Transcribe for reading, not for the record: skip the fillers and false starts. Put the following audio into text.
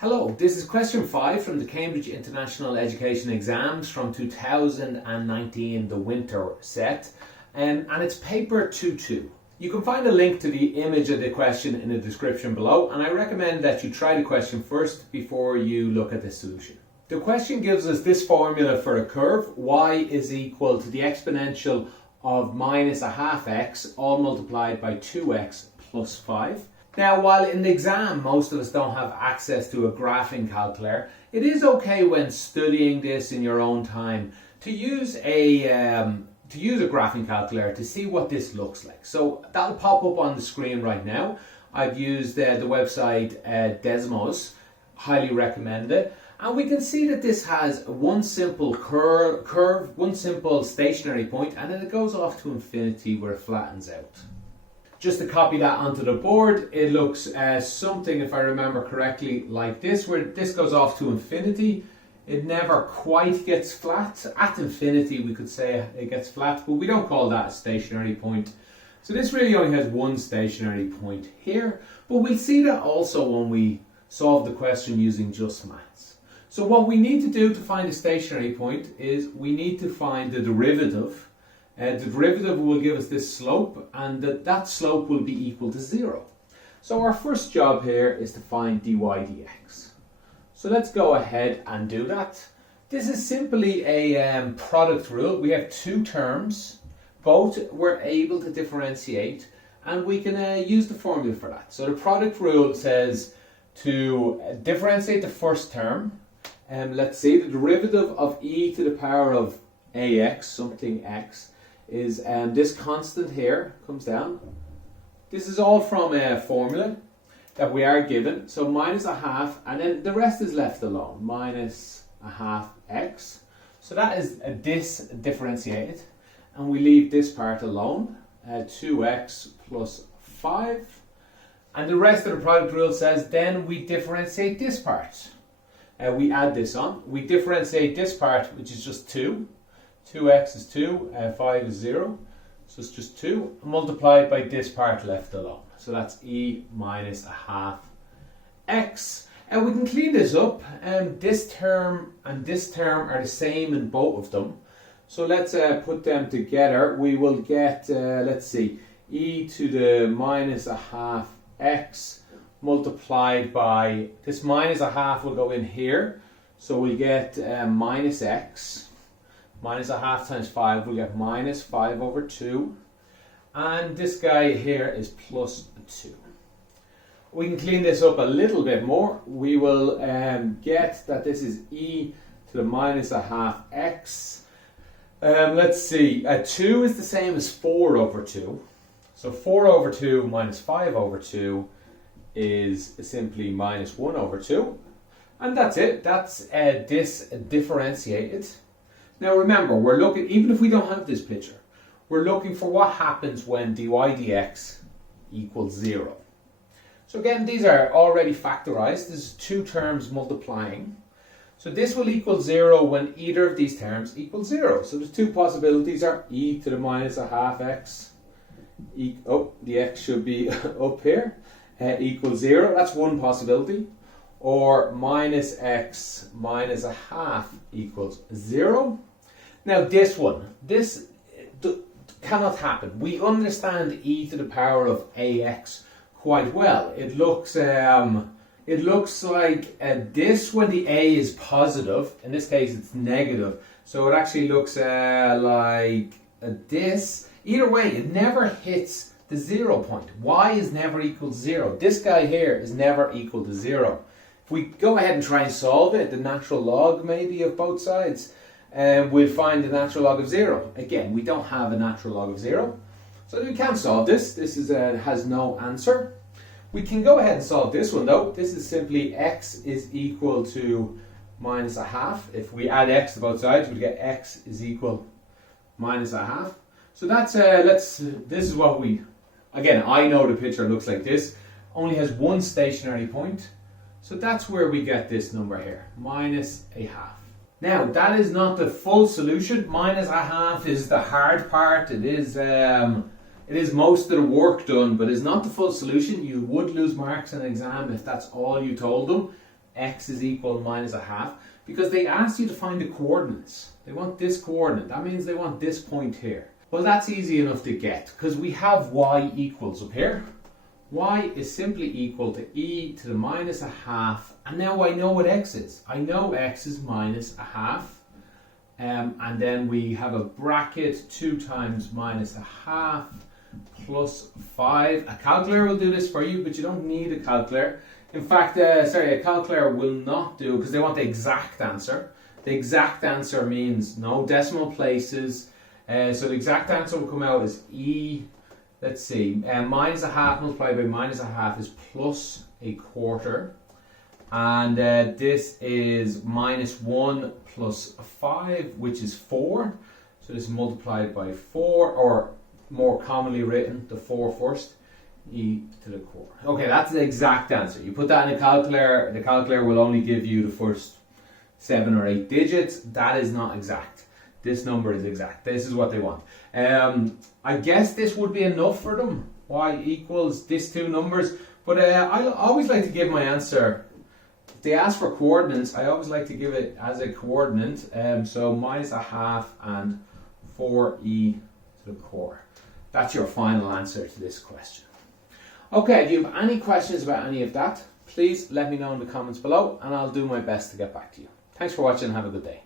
Hello, this is question 5 from the Cambridge International Education Exams from 2019, the winter set, and it's paper 2-2. You can find a link to the image of the question in the description below, and I recommend that you try the question first before you look at the solution. The question gives us this formula for a curve. Y is equal to the exponential of minus a half x all multiplied by 2x plus 5. Now, while in the exam most of us don't have access to a graphing calculator, it is okay when studying this in your own time to use a graphing calculator to see what this looks like. So that'll pop up on the screen right now. I've used the website Desmos, highly recommend it. And we can see that this has one simple curve, one simple stationary point, and then it goes off to infinity where it flattens out. Just to copy that onto the board, it looks something, if I remember correctly, like this, where this goes off to infinity. It never quite gets flat. At infinity, we could say it gets flat, but we don't call that a stationary point. So this really only has one stationary point here, but we'll see that also when we solve the question using just maths. So what we need to do to find a stationary point is we need to find the derivative. The derivative will give us this slope, and that slope will be equal to 0. So our first job here is to find dy dx. So let's go ahead and do that. This is simply a product rule. We have two terms. Both we're able to differentiate, and we can use the formula for that. So the product rule says to differentiate the first term. Let's say the derivative of e to the power of ax, something x, is this constant here, comes down. This is all from a formula that we are given. So minus a half, and then the rest is left alone. Minus a half x. So that is this differentiated. And we leave this part alone. 2x plus 5. And the rest of the product rule says then we differentiate this part. We add this on. We differentiate this part, which is just 2. 2x is 2, 5 is 0, so it's just 2, multiplied by this part left alone. So that's e minus a half x. And we can clean this up, and this term and this term are the same in both of them. So let's put them together. We will get, let's see, e to the minus a half x multiplied by, this minus a half will go in here. So we get minus x. Minus a half times 5, we get minus 5 over 2. And this guy here is plus 2. We can clean this up a little bit more. We will get that this is e to the minus a half x. Let's see, 2 is the same as 4 over 2. So 4 over 2 minus 5 over 2 is simply minus 1 over 2. And that's it. That's this differentiated. Now remember, we're looking, even if we don't have this picture, we're looking for what happens when dy dx equals 0. So again, these are already factorized. This is two terms multiplying. So this will equal 0 when either of these terms equals 0. So there's two possibilities are e to the minus a half x, the x should be up here, equals 0. That's one possibility. Or minus x minus a half equals 0. Now this one, this cannot happen. We understand e to the power of ax quite well. It looks like this when the a is positive. In this case, it's negative. So it actually looks like this. Either way, it never hits the 0 point. Y is never equal to 0. This guy here is never equal to 0. If we go ahead and try and solve it, the natural log maybe of both sides, we'll find the natural log of 0. Again, we don't have a natural log of 0, so we can't solve this. This is has no answer. We can go ahead and solve this one though. This is simply x is equal to minus a half. If we add x to both sides, we get x is equal minus a half. So that's this is what we, again, I know the picture looks like this. Only has one stationary point. So that's where we get this number here, minus a half. Now, that is not the full solution. Minus a half is the hard part. It is most of the work done, but it's not the full solution. You would lose marks in an exam if that's all you told them. x is equal minus a half? Because they asked you to find the coordinates. They want this coordinate. That means they want this point here. Well, that's easy enough to get because we have y equals up here. Y is simply equal to e to the minus a half. And now I know what x is. I know x is minus a half. And then we have a bracket 2 times minus a half plus 5. A calculator will do this for you, but you don't need a calculator. In fact, a calculator will not do, because they want the exact answer. The exact answer means no decimal places. So the exact answer will come out as e, let's see, minus a half multiplied by minus a half is plus a quarter. And this is minus 1 plus 5, which is 4. So this is multiplied by 4, or more commonly written, the 4 first, e to the quarter. Okay, that's the exact answer. You put that in a calculator, the calculator will only give you the first 7 or 8 digits. That is not exact. This number is exact. This is what they want. I guess this would be enough for them. Y equals these two numbers. But I always like to give my answer. If they ask for coordinates, I always like to give it as a coordinate. So minus a half and 4e to the quarter. That's your final answer to this question. Okay, if you have any questions about any of that, please let me know in the comments below and I'll do my best to get back to you. Thanks for watching and have a good day.